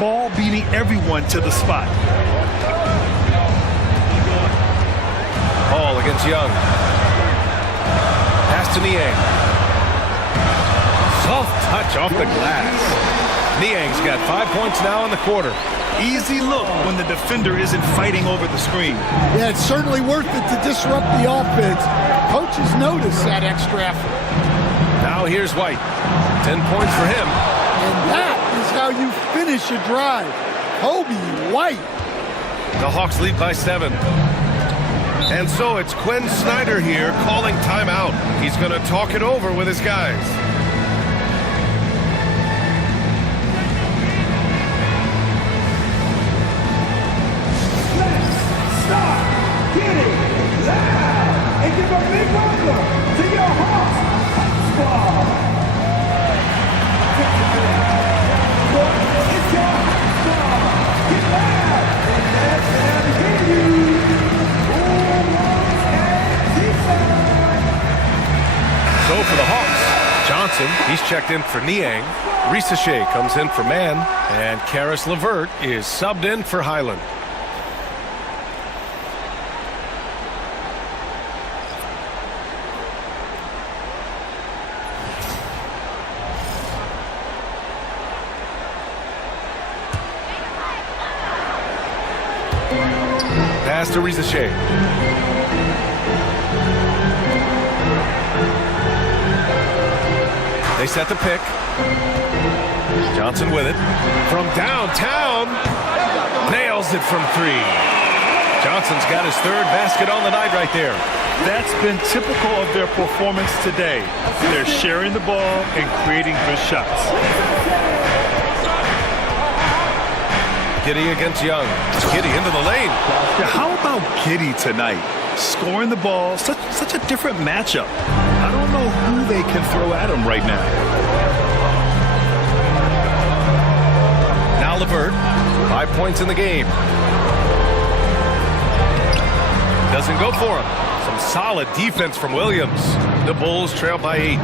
ball beating everyone to the spot. Ball against Young. Pass to Niang. Soft touch off the glass. Niang's got 5 points now in the quarter. Easy look when the defender isn't fighting over the screen. Yeah, it's certainly worth it to disrupt the offense. Coaches notice that extra effort. Now here's White. 10 points for him. And that is how you finish a drive. Kobe White. The Hawks lead by 7. And so it's Quinn Snyder here calling timeout. He's going to talk it over with his guys. Stop! Get it loud! And give a big welcome to your Hawks squad! It's your Hawks squad! Get loud! And let them hear you! So for the Hawks, Johnson, he's checked in for Niang. Risache comes in for Mann. And Karis LeVert is subbed in for Highland. Pass to Risache. They set the pick. Johnson with it. From downtown. Nails it from 3. Johnson's got his 3rd basket on the night right there. That's been typical of their performance today. They're sharing the ball and creating good shots. Giddey against Young. Giddey into the lane. Yeah, how about Giddey tonight? Scoring the ball, such a different matchup. I don't know who they can throw at him right now. Now LeVert, 5 points in the game. Doesn't go for him. Some solid defense from Williams. The Bulls trail by 8.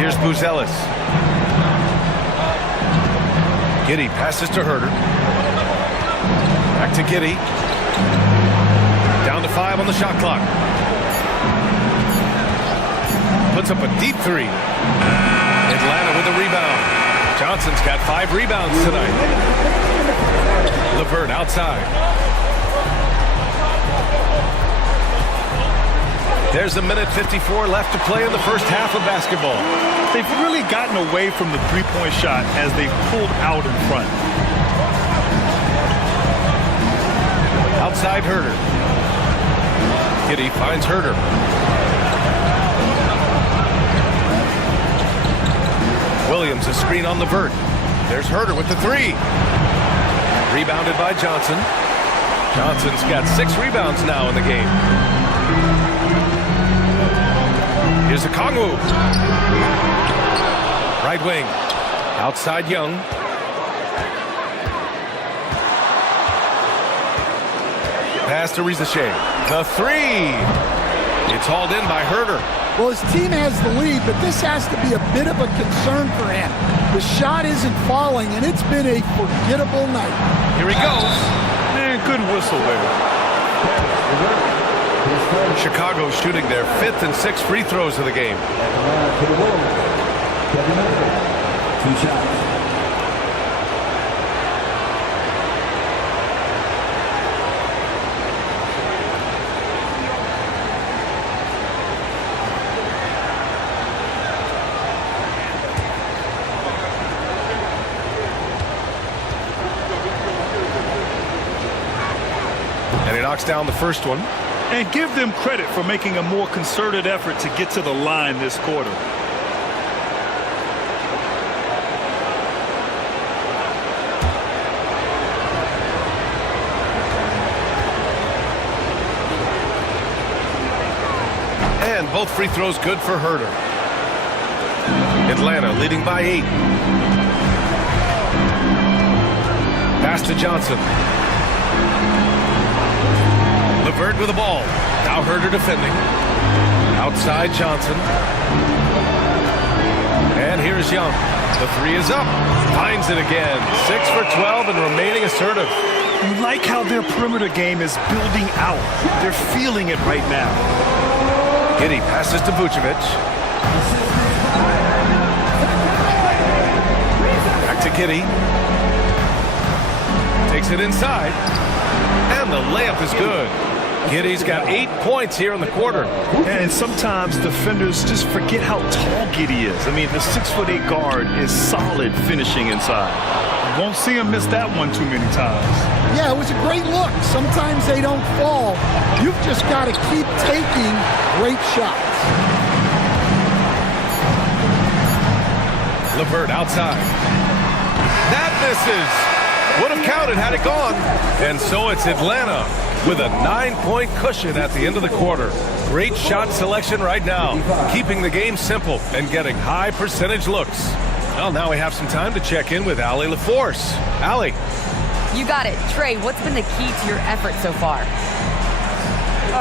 Here's Buzelis. Giddey passes to Herter. Back to Giddey. Down to 5 on the shot clock. Puts up a deep 3. Atlanta with a rebound. Johnson's got 5 rebounds tonight. LeVert outside. There's a minute 54 left to play in the first half of basketball. They've really gotten away from the three-point shot as they pulled out in front. Outside Herter. Giddey finds Herter. Williams a screen on LeVert. There's Herter with the 3. Rebounded by Johnson. Johnson's got 6 rebounds now in the game. Here's a Kongwu. Right wing. Outside Young. Pass to Risache. The 3. It's hauled in by Herter. Well, his team has the lead, but this has to be a bit of a concern for him. The shot isn't falling, and it's been a forgettable night. Here he goes. Man, good whistle there. Chicago shooting their 5th and 6th free throws of the game. 2 shots. And he knocks down the first one. And give them credit for making a more concerted effort to get to the line this quarter. And both free throws good for Herter. Atlanta leading by 8. Pass to Johnson. LeVert with the ball. Now Herter defending. Outside Johnson. And here's Young. The three is up. Finds it again. 6 for 12 and remaining assertive. You like how their perimeter game is building out. They're feeling it right now. Giddey passes to Vucevic. Back to Giddey. Takes it inside. And the layup is good. Giddey's got 8 points here in the quarter. And sometimes defenders just forget how tall Giddey is. I mean, the 6'8" guard is solid finishing inside. Won't see him miss that one too many times. Yeah, it was a great look. Sometimes they don't fall. You've just got to keep taking great shots. LeVert outside. That misses. Would have counted had it gone. And so it's Atlanta with a 9-point cushion at the end of the quarter. Great shot selection right now, keeping the game simple and getting high percentage looks. Well, now we have some time to check in with Allie LaForce. Allie. You got it. Trey, what's been the key to your effort so far?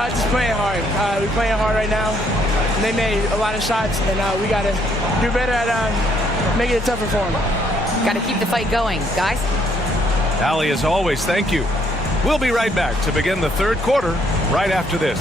Just playing hard. We're playing hard right now. They made a lot of shots, and we got to do better at making it tougher for them. Got to keep the fight going, guys. Allie, as always, thank you. We'll be right back to begin the third quarter right after this.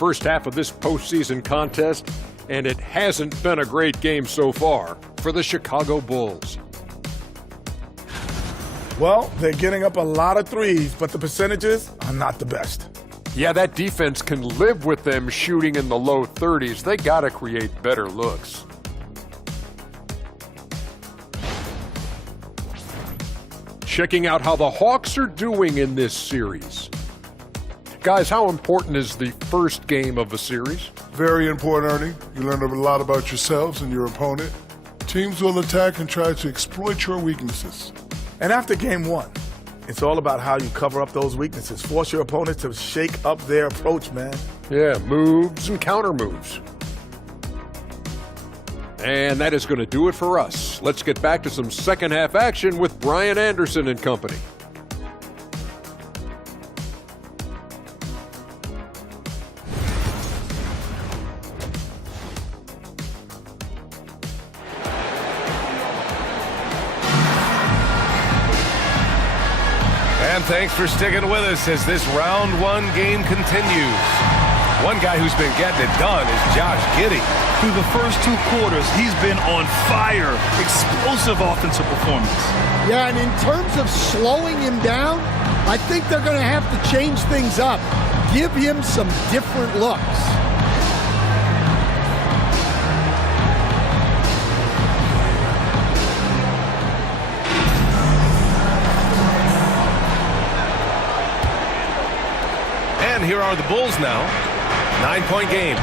first half of this postseason contest, and it hasn't been a great game so far for the Chicago Bulls. Well, they're getting up a lot of threes, but the percentages are not the best. Yeah, that defense can live with them shooting in the low 30s. They got to create better looks. Checking out how the Hawks are doing in this series. Guys, how important is the first game of a series? Very important, Ernie. You learn a lot about yourselves and your opponent. Teams will attack and try to exploit your weaknesses. And after game one, it's all about how you cover up those weaknesses. Force your opponent to shake up their approach, man. Yeah, moves and counter moves. And that is going to do it for us. Let's get back to some second half action with Brian Anderson and company. And thanks for sticking with us as this round one game continues. One guy who's been getting it done is Josh Giddey. Through the first two quarters, he's been on fire. Explosive offensive performance. Yeah, and in terms of slowing him down, I think they're going to have to change things up. Give him some different looks. And here are the Bulls now. 9-point game.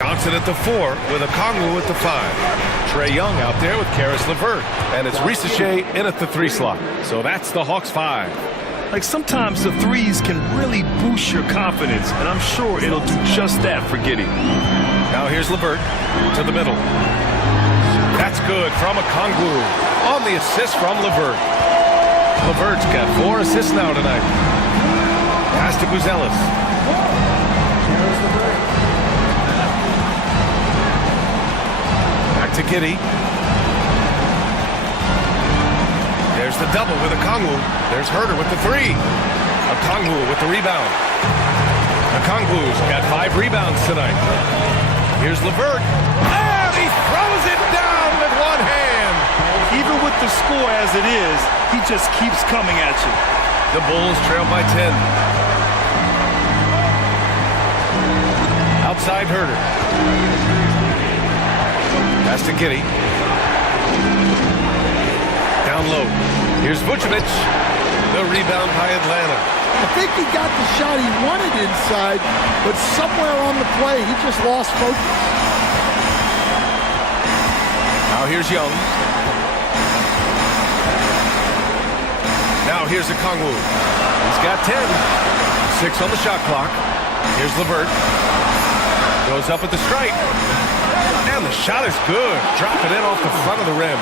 Johnson at the 4 with Okongwu at the 5. Trae Young out there with Karis LeVert. And it's Risache in at the 3 slot. So that's the Hawks 5. Like sometimes the threes can really boost your confidence, and I'm sure it'll do just that for Giddey. Now here's LeVert to the middle. That's good from Okongwu on the assist from LeVert. LeVert's got 4 assists now tonight. Pass to Buzelis. Back to Giddey. There's the double with Okongwu. There's Herter with the 3. Okongwu with the rebound. Okongwu's got 5 rebounds tonight. Here's LeVert. And he throws it down with one hand. Even with the score as it is, he just keeps coming at you. The Bulls trail by 10. Outside Herter. Pass to Giddey. Down low. Here's Vucevic. The rebound by Atlanta. I think he got the shot he wanted inside, but somewhere on the play, he just lost focus. Now here's Young. Now here's Okongwu. He's got 10. 6 on the shot clock. Here's LeVert. Goes up at the stripe. And the shot is good. Dropping in off the front of the rim.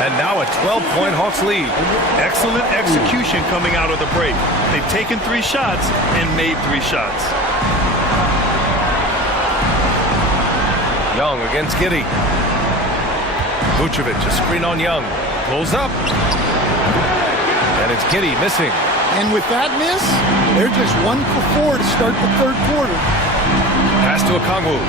And now a 12-point Hawks lead. Excellent execution coming out of the break. They've taken 3 shots and made 3 shots. Young against Giddey. Vucevic, a screen on Young. Pulls up. And it's Giddey missing. And with that miss, they're just 1 for 4 to start the third quarter. Pass to Okongwu.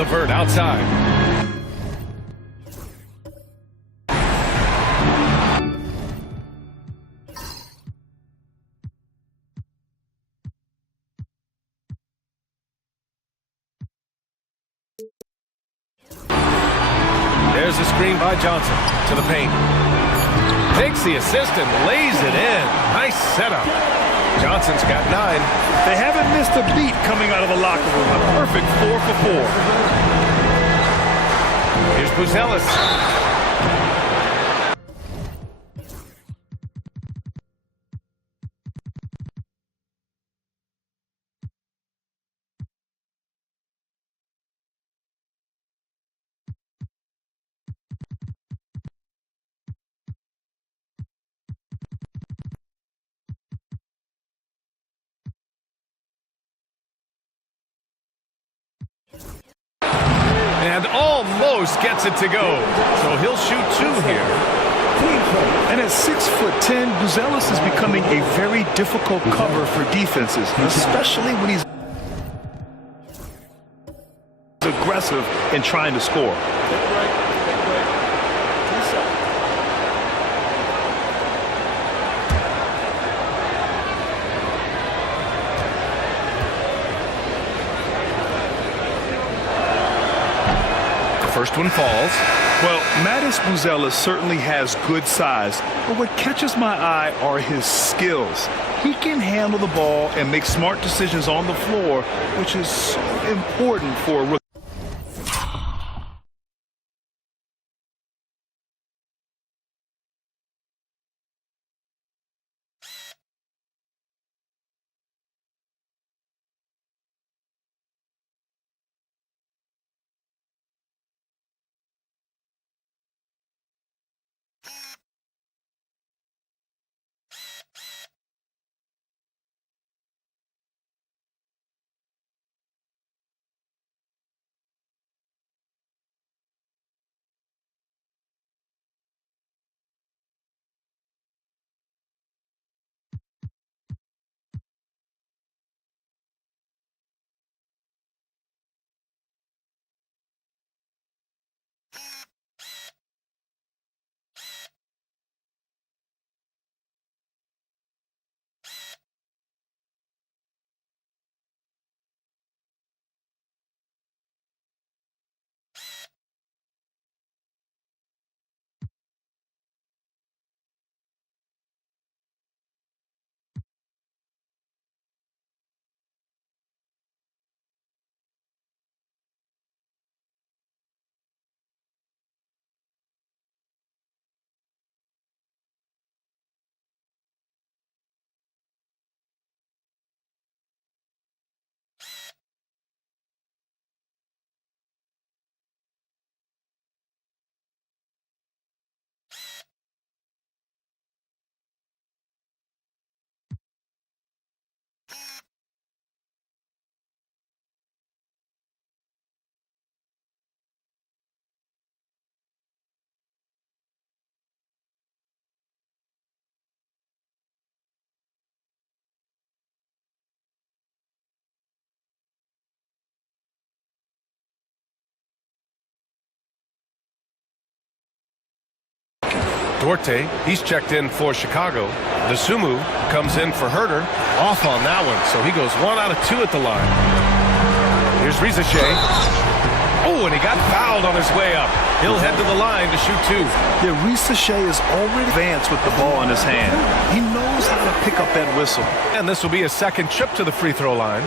Levert outside. There's a screen by Johnson to the paint. Takes the assist and lays it in. Nice setup. Johnson's got 9. They haven't missed a beat coming out of the locker room. A perfect 4 for 4. Here's Buzelis. And almost gets it to go. So he'll shoot 2 here. And at 6'10", Buzelis is becoming a very difficult cover for defenses, especially when he's aggressive in trying to score. First one falls. Well, Mattis Buzelis certainly has good size, but what catches my eye are his skills. He can handle the ball and make smart decisions on the floor, which is so important for a rookie. Duarte, he's checked in for Chicago. Dosunmu comes in for Herter. Off on that one, so he goes 1 out of 2 at the line. Here's Rizichet. Oh, and he got fouled on his way up. He'll head to the line to shoot 2. Yeah, Rizichet is already advanced with the ball in his hand. He knows how to pick up that whistle. And this will be a second trip to the free throw line.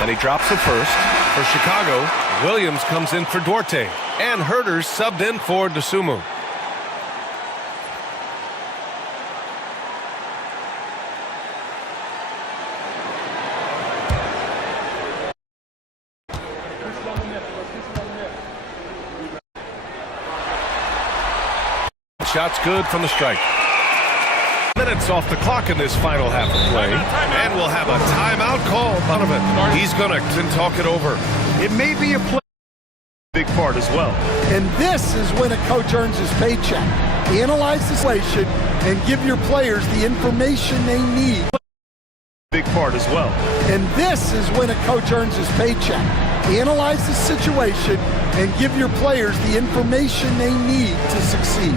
And he drops it first. For Chicago, Williams comes in for Duarte. And Herter's subbed in for Dosunmu. Shot's good from the strike. Minutes off the clock in this final half of play. And we'll have a timeout call. Donovan, he's going to talk it over. It may be a play. Big part as well. And this is when a coach earns his paycheck. Analyze the situation and give your players the information they need. big part as well. And this is when a coach earns his paycheck. Analyze the situation and give your players the information they need to succeed.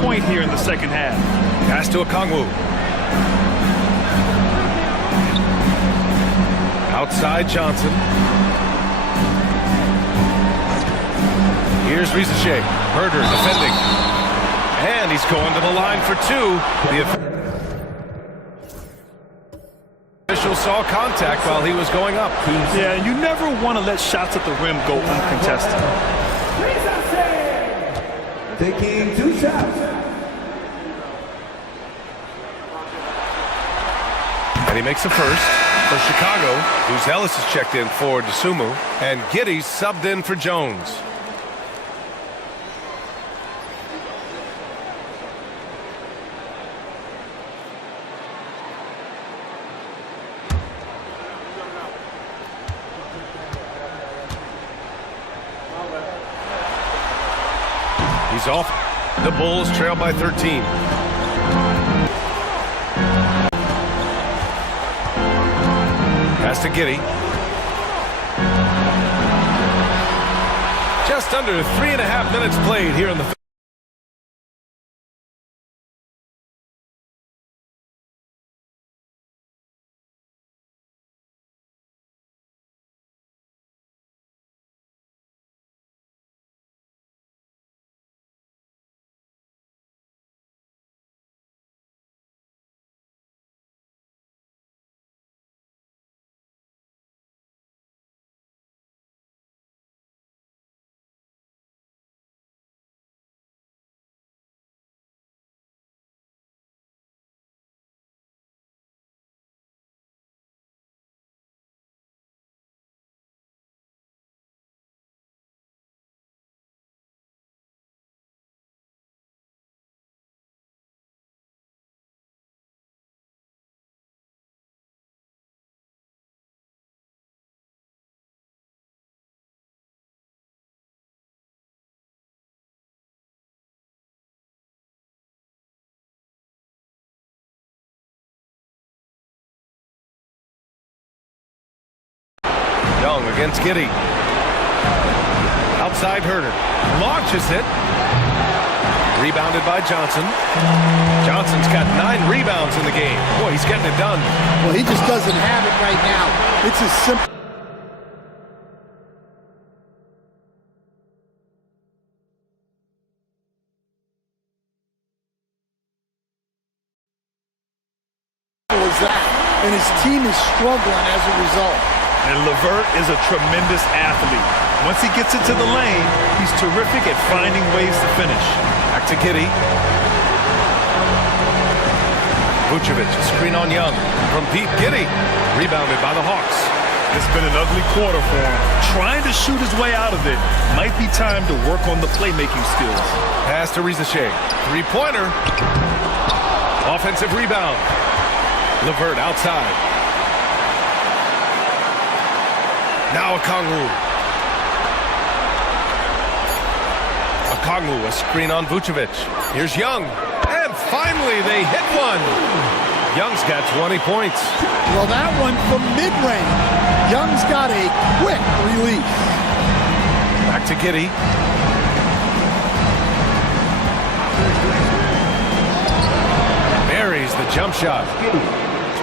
Point here in the second half. Pass to Okongwu. Outside Johnson. Here's Rizachet. Herder defending. And he's going to the line for two. The official saw contact while he was going up. Yeah, you never want to let shots at the rim go uncontested. Taking 2 shots. And he makes the first for Chicago. Ellis is checked in for Dosunmu. And Giddey's subbed in for Jones. He's off. The Bulls trail by 13. Pass to Giddey. Just under 3.5 minutes played here in the Young against Giddey. Outside Herder. Launches it. Rebounded by Johnson. Johnson's got 9 rebounds in the game. Boy, he's getting it done. Well, he just doesn't have it right now. It's as simple as that. And his team is struggling as a result. And LeVert is a tremendous athlete. Once he gets into the lane, he's terrific at finding ways to finish. Back to Giddey. Vucevic, a screen on Young. From deep, Giddey. Rebounded by the Hawks. It's been an ugly quarter for him. Trying to shoot his way out of it. Might be time to work on the playmaking skills. Pass to Rizachet. Three-pointer. Offensive rebound. LeVert outside. Now Okongwu. Okongwu, a screen on Vucevic. Here's Young. And finally, they hit one. Young's got 20 points. Well, that one from mid-range. Young's got a quick release. Back to Giddey. Buries the jump shot.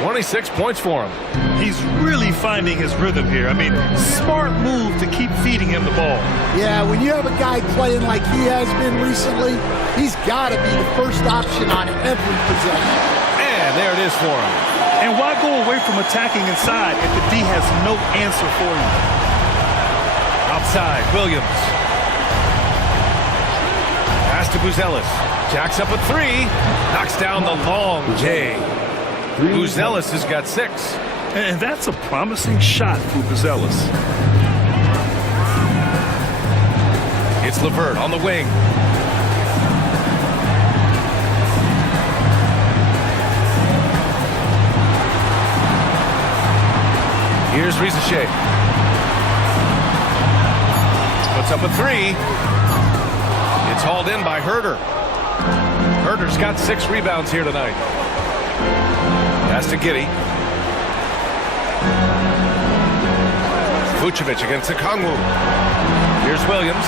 26 points for him. He's really finding his rhythm here. I mean, smart move to keep feeding him the ball. Yeah, when you have a guy playing like he has been recently, he's got to be the first option on every possession. And there it is for him. And why go away from attacking inside if the D has no answer for you? Outside, Williams. Pass to Ellis. Jacks up a three. Knocks down the long J. Buzelis has got 6. And that's a promising shot for Buzelis. It's LeVert on the wing. Here's Rizachet. Puts up a 3. It's hauled in by Herter. Herter's got 6 rebounds here tonight. Pass to Giddey. Vucevic against Okongwu. Here's Williams.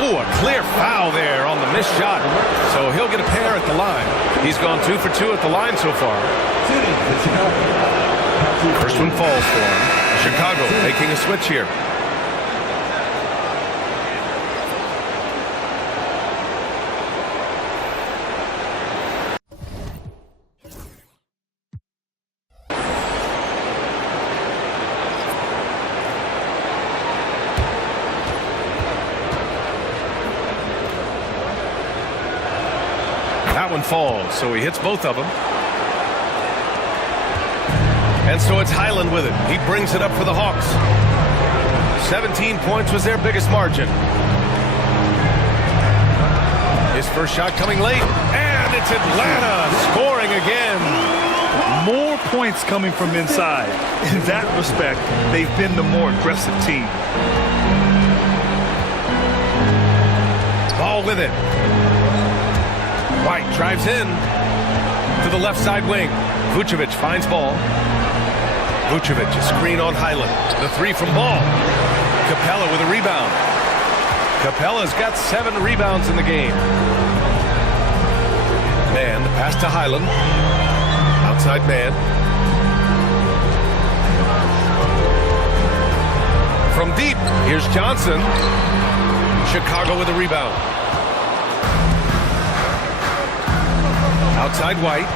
Oh, a clear foul there on the missed shot. So he'll get a pair at the line. He's gone 2 for 2 at the line so far. First one falls for him. Chicago making a switch here. That one falls, so he hits both of them. And so it's Highland with it. He brings it up for the Hawks. 17 points was their biggest margin. His first shot coming late, and it's Atlanta scoring again. More points coming from inside. In that respect, they've been the more aggressive team. Ball with it. White drives in to the left side wing. Vucevic finds ball. Vucevic, a screen on Highland. The 3 from Ball. Capella with a rebound. Capella's got 7 rebounds in the game. Man, the pass to Highland. Outside man. From deep, here's Johnson. Chicago with a rebound. Outside White.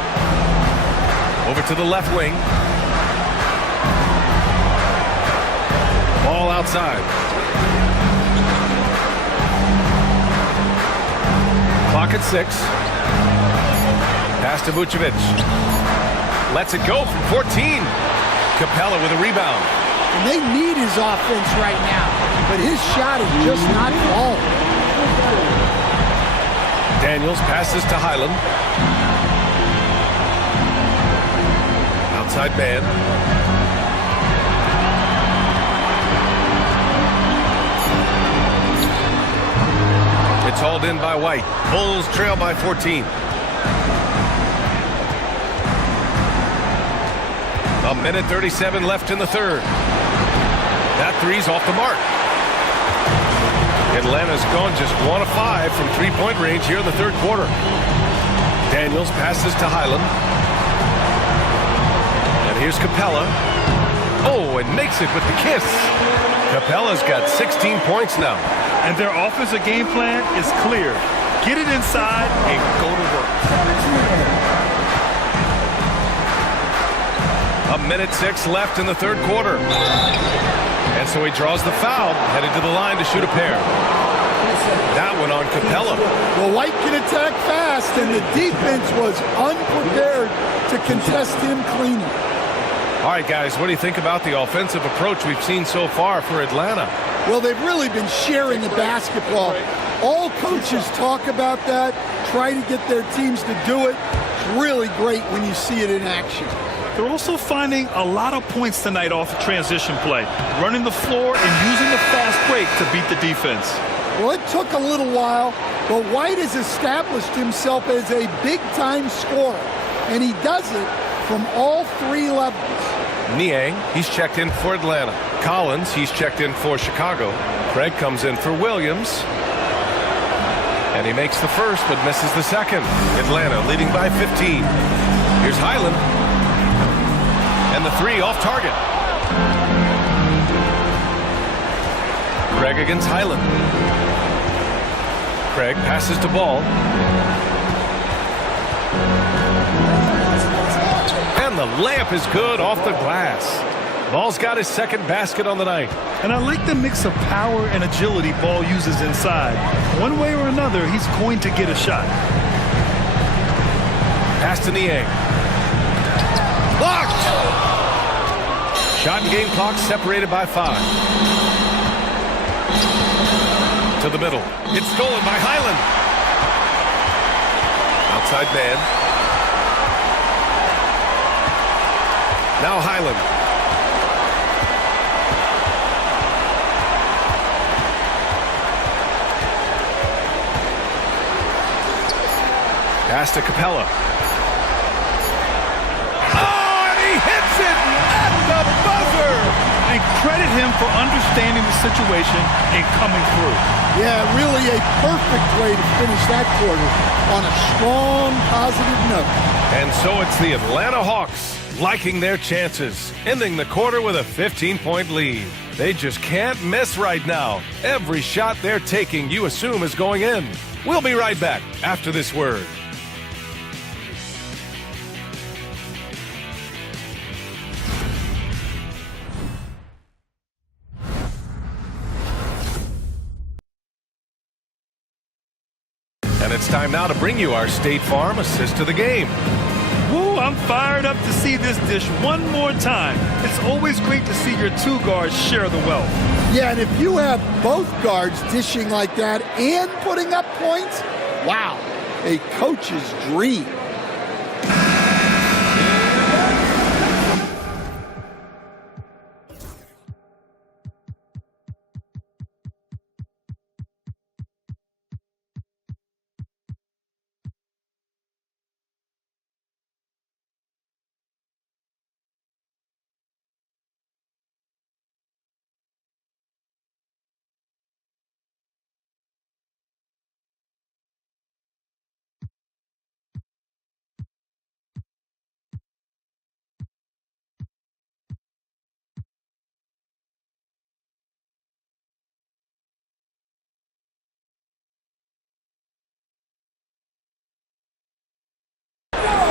Over to the left wing. Ball outside. Clock at 6. Pass to Vucevic. Lets it go from 14. Capella with a rebound. And they need his offense right now, but his shot is just not falling. Daniels passes to Highland. Outside man. It's hauled in by White. Bulls trail by 14. A minute 37 left in the third. That three's off the mark. Atlanta's gone just 1 of 5 from three-point range here in the third quarter. Daniels passes to Highland. And here's Capella. Oh, and makes it with the kiss. Capella's got 16 points now. And their offensive game plan is clear. Get it inside and go to work. A minute 6 left in the third quarter. And so he draws the foul, headed to the line to shoot a pair. That one on Capella. Well, White can attack fast, and the defense was unprepared to contest him cleanly. All right, guys, what do you think about the offensive approach we've seen so far for Atlanta? Well, they've really been sharing the basketball. All coaches talk about that, try to get their teams to do it. It's really great when you see it in action. They're also finding a lot of points tonight off of transition play, running the floor and using the fast break to beat the defense. Well, it took a little while, but White has established himself as a big-time scorer, and he does it from all 3 levels. Niang, he's checked in for Atlanta. Collins, he's checked in for Chicago. Craig comes in for Williams. And he makes the first, but misses the second. Atlanta leading by 15. Here's Highland. And the 3 off target. Craig against Highland. Craig passes to Ball. And the layup is good off the glass. Ball's got his second basket on the night. And I like the mix of power and agility Ball uses inside. One way or another, he's going to get a shot. Pass to Niang. Blocked! Shot and game clock separated by 5. To the middle. It's stolen by Highland. Outside man. Now Highland. Pass to Capella. Oh, and he hits it at the buzzer! And credit him for understanding the situation and coming through. Yeah, really a perfect way to finish that quarter on a strong, positive note. And so it's the Atlanta Hawks liking their chances, ending the quarter with a 15-point lead. They just can't miss right now. Every shot they're taking, you assume, is going in. We'll be right back after this word. And it's time now to bring you our State Farm assist to the game. Woo, I'm fired up to see this dish one more time. It's always great to see your two guards share the wealth. Yeah, and if you have both guards dishing like that and putting up points, wow, a coach's dream.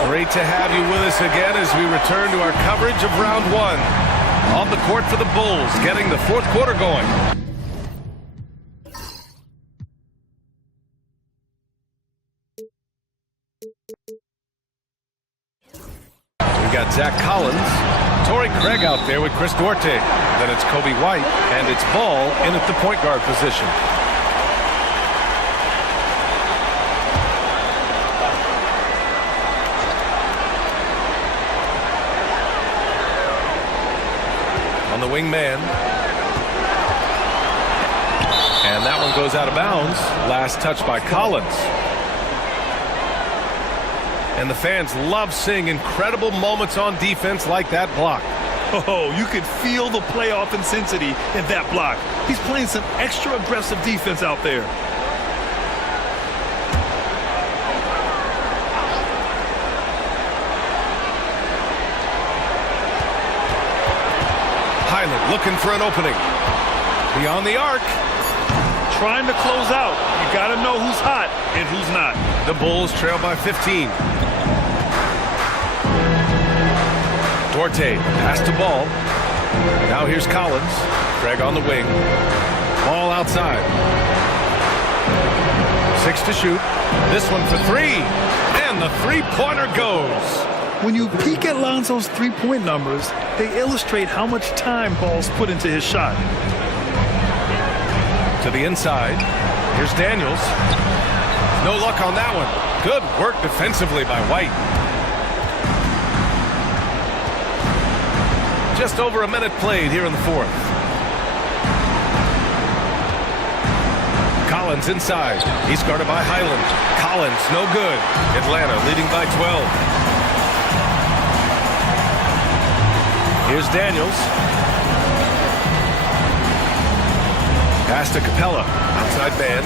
Great to have you with us again as we return to our coverage of round 1. On the court for the Bulls, getting the fourth quarter going. We got Zach Collins, Torrey Craig out there with Chris Duarte. Then it's Kobe White, and it's Ball in at the point guard position. The wing man. And that one goes out of bounds. Last touch by Collins. And the fans love seeing incredible moments on defense like that block. Oh, you could feel the playoff intensity in that block. He's playing some extra aggressive defense out there. Looking for an opening. Beyond the arc. Trying to close out. You got to know who's hot and who's not. The Bulls trail by 15. Duarte, pass to Ball. Now here's Collins. Craig on the wing. Ball outside. 6 to shoot. This one for 3. And the three-pointer goes. When you peek at Lonzo's three-point numbers, they illustrate how much time Ball's put into his shot. To the inside. Here's Daniels. No luck on that one. Good work defensively by White. Just over a minute played here in the fourth. Collins inside. He's guarded by Highland. Collins, no good. Atlanta leading by 12. Here's Daniels. Pass to Capella. Outside man.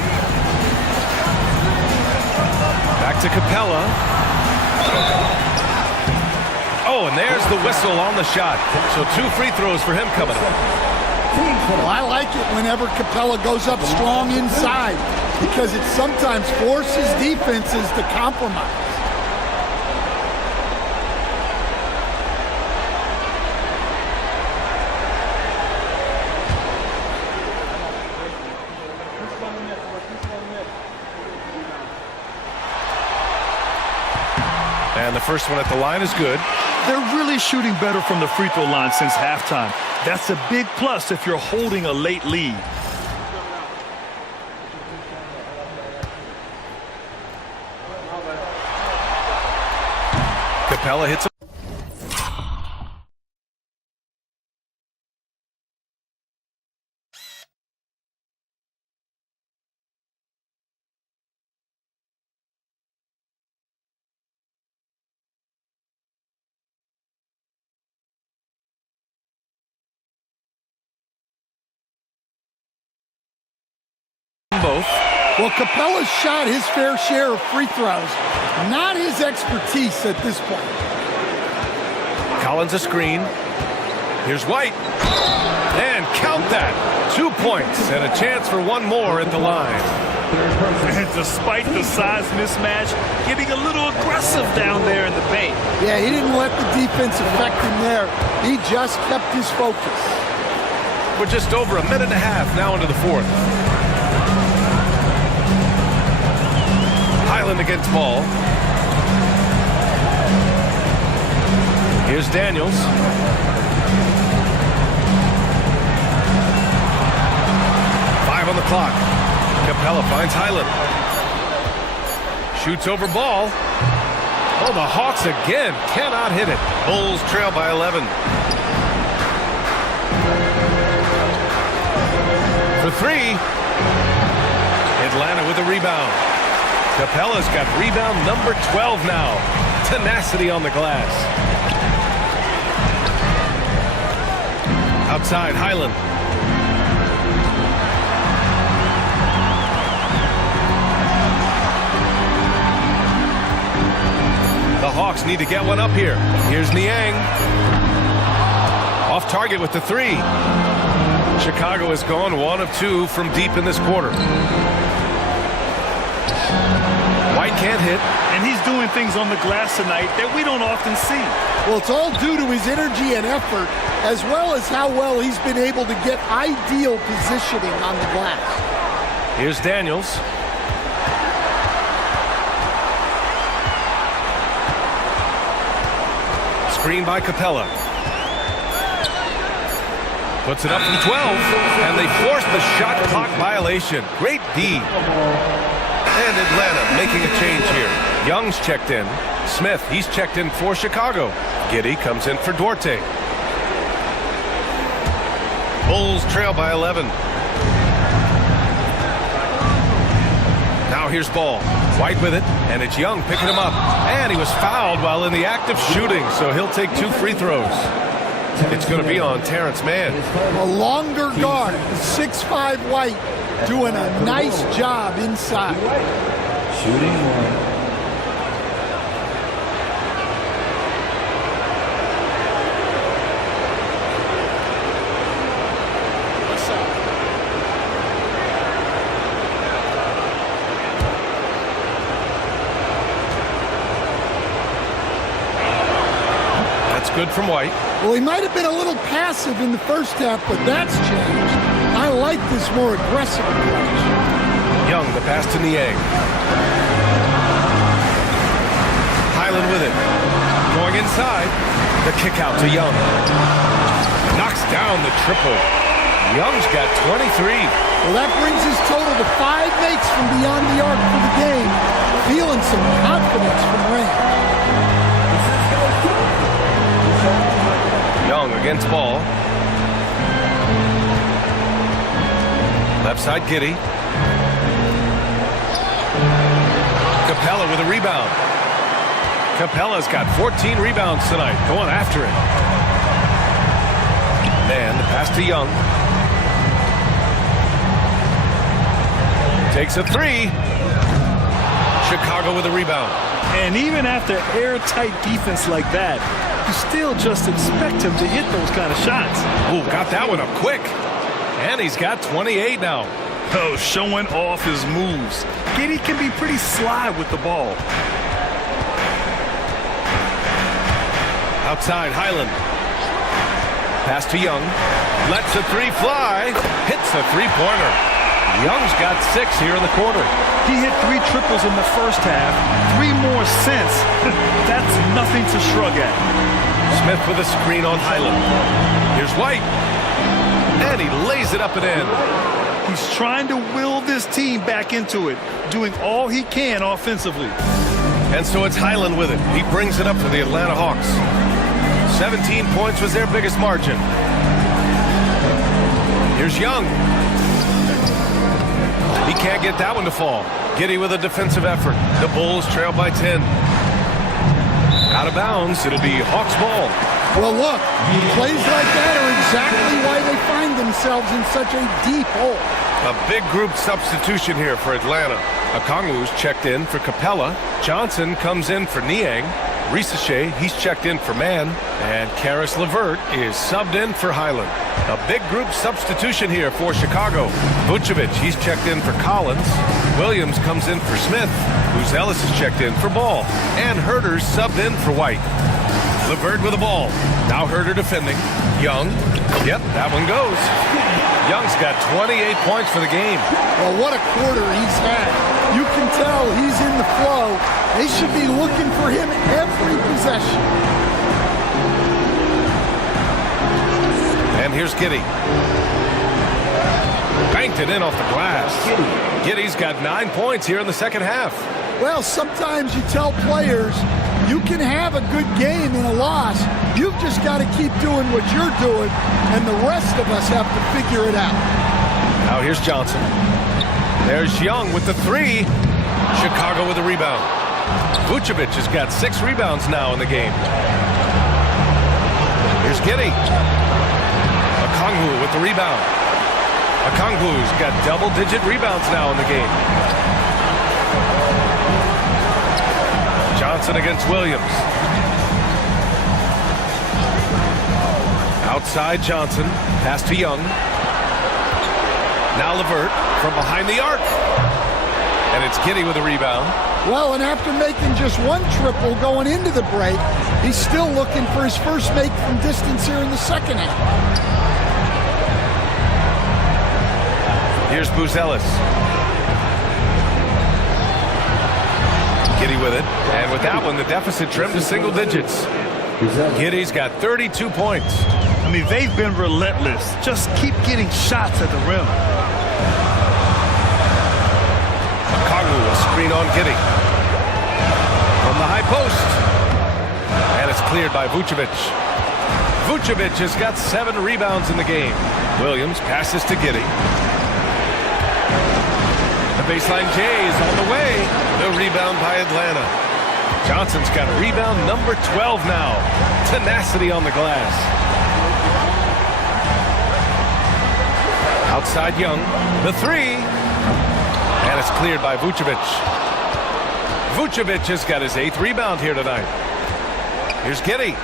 Back to Capella. Oh, and there's the whistle on the shot. So 2 free throws for him coming up. Well, I like it whenever Capella goes up strong inside because it sometimes forces defenses to compromise. And the first one at the line is good. They're really shooting better from the free throw line since halftime. That's a big plus if you're holding a late lead. Capella hits both. Well, Capella's shot his fair share of free throws. Not his expertise at this point. Collins a screen. Here's White. And count that. 2 points and a chance for one more at the line. And despite the size mismatch, getting a little aggressive down there in the paint. Yeah, he didn't let the defense affect him there. He just kept his focus. We're just over a minute and a half now into the fourth. Highland against ball. Here's Daniels. Five on the clock. Capella finds Highland. Shoots over ball. Oh, the Hawks again cannot hit it. Bulls trail by 11. For three. Atlanta with a rebound. Capella's got rebound number 12 now. Tenacity on the glass. Outside, Highland. The Hawks need to get one up here. Here's Niang. Off target with the three. Chicago has gone 1 of 2 from deep in this quarter. White can't hit. And he's doing things on the glass tonight that we don't often see. Well, it's all due to his energy and effort, as well as how well he's been able to get ideal positioning on the glass. Here's Daniels. Screen by Capella. Puts it up from 12, and they force the shot clock violation. Great D. And Atlanta making a change here. Young's checked in. Smith, he's checked in for Chicago. Giddey comes in for Duarte. Bulls trail by 11. Now here's ball. White with it, and it's Young picking him up. And he was fouled while in the act of shooting, so he'll take 2 free throws. It's going to be on Terrence Mann. A longer guard, 6'5" White, doing a nice job inside. Shooting one. Good from White. Well, he might have been a little passive in the first half, but that's changed. I like this more aggressive approach. Young, the pass to Niang. Highland with it. Going inside. The kick out to Young. Knocks down the triple. Young's got 23. Well, that brings his total to 5 makes from beyond the arc for the game. Feeling some confidence from range. Young against ball. Left side, Giddey. Capella with a rebound. Capella's got 14 rebounds tonight, going after it. Man, the pass to Young. Takes a three. Chicago with a rebound. And even after airtight defense like that, you still just expect him to hit those kind of shots. Ooh, got that one up quick. And he's got 28 now. Oh, showing off his moves. Giddey can be pretty sly with the ball. Outside, Highland. Pass to Young. Lets a three fly. Hits a three-pointer. Young's got 6 here in the quarter. He hit 3 triples in the first half, 3 more since. That's nothing to shrug at. Smith with a screen on Highland. Here's White. And he lays it up and in. He's trying to will this team back into it, doing all he can offensively. And so it's Highland with it. He brings it up for the Atlanta Hawks. 17 points was their biggest margin. Here's Young. He can't get that one to fall. Giddey with a defensive effort. The Bulls trail by 10. Out of bounds. It'll be Hawks ball. Well, look, plays like that are exactly why they find themselves in such a deep hole. A big group substitution here for Atlanta. Okongwu's checked in for Capella. Johnson comes in for Niang. Risache, he's checked in for Mann. And Karis LeVert is subbed in for Highland. A big group substitution here for Chicago. Vucevic, he's checked in for Collins. Williams comes in for Smith. Ellis is checked in for Ball. And Herter's subbed in for White. LeVert with the ball. Now Herter defending. Young. Yep, that one goes. Young's got 28 points for the game. Well, what a quarter he's had. You can tell he's in the flow. They should be looking for him every possession. And here's Giddey. Banked it in off the glass. Giddey's got 9 points here in the second half. Well, sometimes you tell players you can have a good game in a loss. You've just got to keep doing what you're doing, and the rest of us have to figure it out. Now here's Johnson. There's Young with the 3. Chicago with a rebound. Vucevic has got 6 rebounds now in the game. Here's Giddey. Okongwu with the rebound. Okongwu's got double-digit rebounds now in the game. Johnson against Williams. Outside Johnson. Pass to Young. Now LeVert from behind the arc. And it's Giddey with a rebound. Well, and after making just 1 triple going into the break, he's still looking for his first make from distance here in the second half. Here's Ellis. Giddey with it. And with that one, the deficit trimmed to single digits. Giddey's got 32 points. I mean, they've been relentless. Just keep getting shots at the rim. Okongwu will screen on Giddey. From the high post. And it's cleared by Vucevic. Vucevic has got 7 rebounds in the game. Williams passes to Giddey. The baseline J is on the way. The rebound by Atlanta. Johnson's got rebound number 12 now. Tenacity on the glass. Outside Young. The 3. And it's cleared by Vucevic. Vucevic has got his 8th rebound here tonight. Here's Giddey.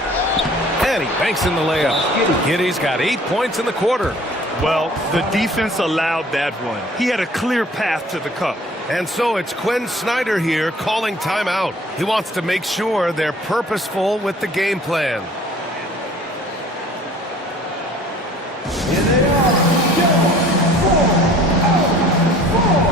And he banks in the layup. Giddey's got 8 points in the quarter. Well, the defense allowed that one. He had a clear path to the cup. And so it's Quinn Snyder here calling timeout. He wants to make sure they're purposeful with the game plan. Here they are. Go. 4 out. 4.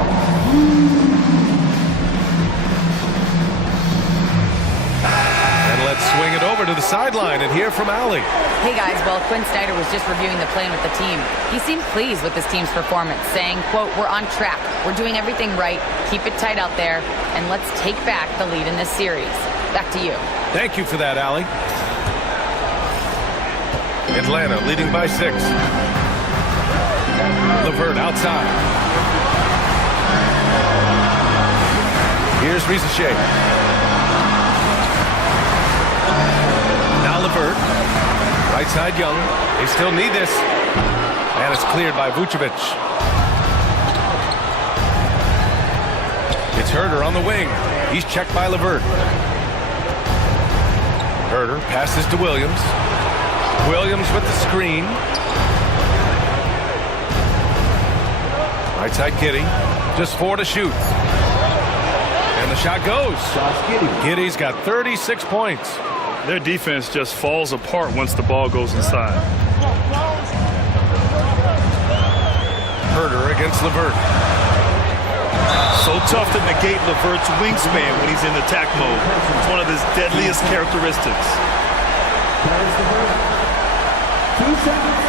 And let's swing it over to the sideline and hear from Allie. Hey guys, well, Quinn Snyder was just reviewing the plan with the team. He seemed pleased with his team's performance, saying, quote, "We're on track. We're doing everything right. Keep it tight out there, and let's take back the lead in this series." Back to you. Thank you for that, Allie. Atlanta leading by 6. LeVert outside. Here's Risache. Now LeVert. Right side Young. They still need this. And it's cleared by Vucevic. It's Herter on the wing. He's checked by LeVert. Herter passes to Williams. Williams with the screen. Right side Giddey. Just 4 to shoot. And the shot goes. Giddey's got 36 points. Their defense just falls apart once the ball goes inside. Herter against LeVert. So tough to negate LeVert's wingspan when he's in attack mode. It's one of his deadliest characteristics. 2 seconds.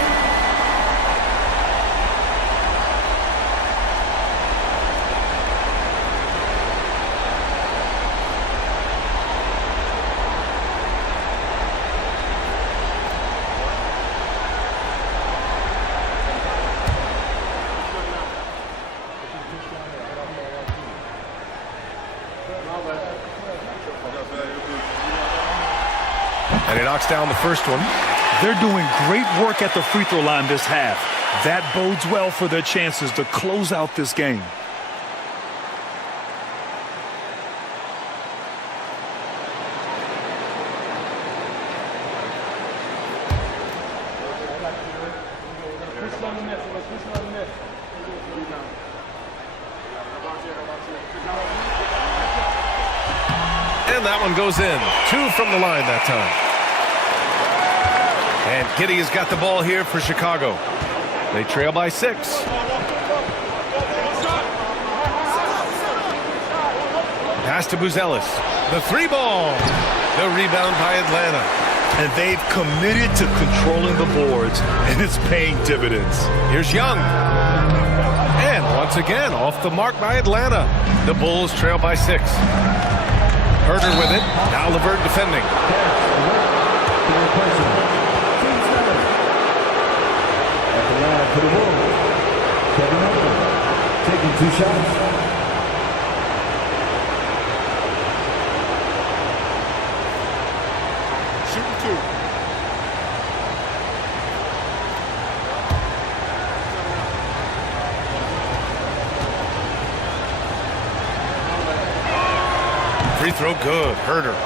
And he knocks down the first one. They're doing great work at the free throw line this half. That bodes well for their chances to close out this game. And that one goes in. 2 from the line that time. And Giddey has got the ball here for Chicago. They trail by 6. Pass to Buzelis. The 3-ball. The rebound by Atlanta. And they've committed to controlling the boards, and it's paying dividends. Here's Young. And once again, off the mark by Atlanta. The Bulls trail by 6. Herder with it. Now LeVert defending. For the Bulls, Kevin Herder taking 2 shots. Shooting 2. Free throw good. Herder.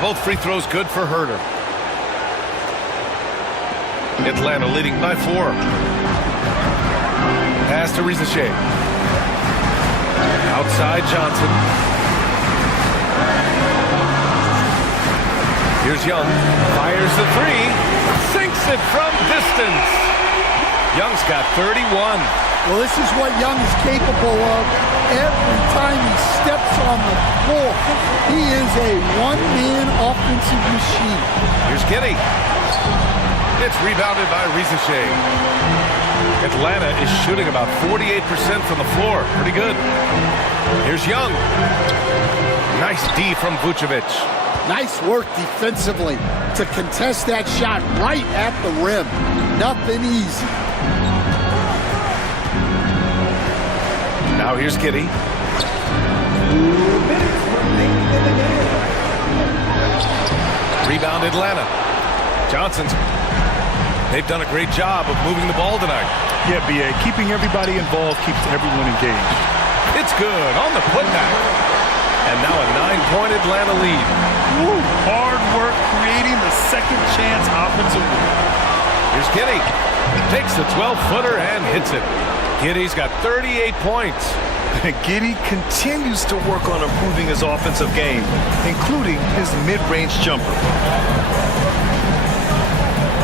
Both free throws good for Herder. Atlanta leading by 4. Pass to Rizachet. Outside Johnson. Here's Young. Fires the 3. Sinks it from distance. Young's got 31. Well, this is what Young is capable of every time he steps on the floor. He is a one-man offensive machine. Here's Giddey. It's rebounded by Rizachet. Atlanta is shooting about 48% from the floor. Pretty good. Here's Young. Nice D from Vucevic. Nice work defensively to contest that shot right at the rim. Nothing easy. Now here's Giddey. 2 minutes remaining in the game. Rebound Atlanta. Johnson's. They've done a great job of moving the ball tonight. Yeah, B.A. Keeping everybody involved keeps everyone engaged. It's good on the putback. And now a 9-point Atlanta lead. Woo, hard work creating the second chance offensive win. Here's Giddey. Takes the 12-footer and hits it. Giddey's got 38 points. Giddey continues to work on improving his offensive game, including his mid-range jumper.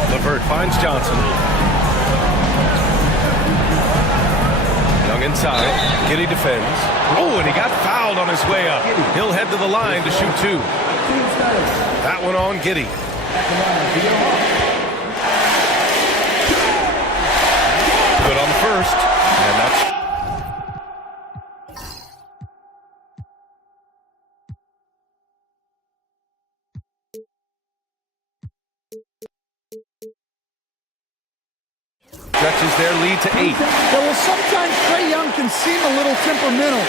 LeVert finds Johnson. Young inside. Giddey defends. Oh, and he got fouled on his way up. He'll head to the line to shoot 2. That one on Giddey. Good on the first. And that's... stretches their lead to 8. Yeah, well, sometimes Trae Young can seem a little temperamental,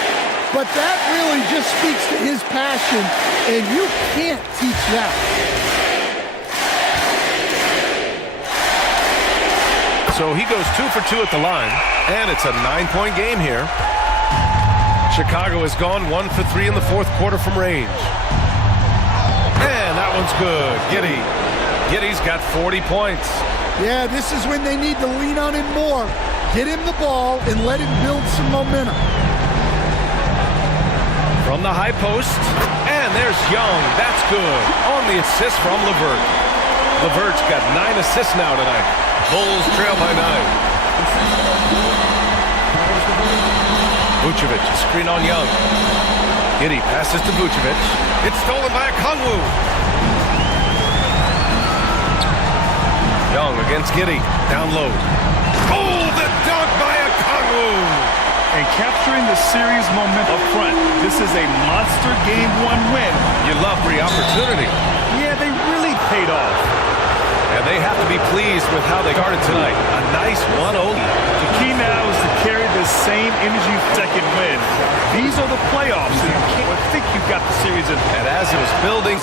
but that really just speaks to his passion, and you can't teach that. So he goes 2 for 2 at the line, and it's a 9-point game here. Chicago has gone 1 for 3 in the fourth quarter from range. And that one's good. Giddey's got 40 points. Yeah, this is when they need to lean on him more. Get him the ball and let him build some momentum. From the high post, and there's Young. That's good. On the assist from LeVert. LeVert's got 9 assists now tonight. Bulls trail by 9. Vucevic, screen on Young. Giddey passes to Vucevic. It's stolen by Okongwu. Young against Giddey. Down low. Oh, the dunk by Okongwu. And capturing the series momentum up front. This is a monster Game 1 win. You love the opportunity. Yeah, they really paid off. And they have to be pleased with how they started tonight. A nice 1-0. The key now is to carry this same energy second win. These are the playoffs, and you can't think you've got the series in. And as it was building,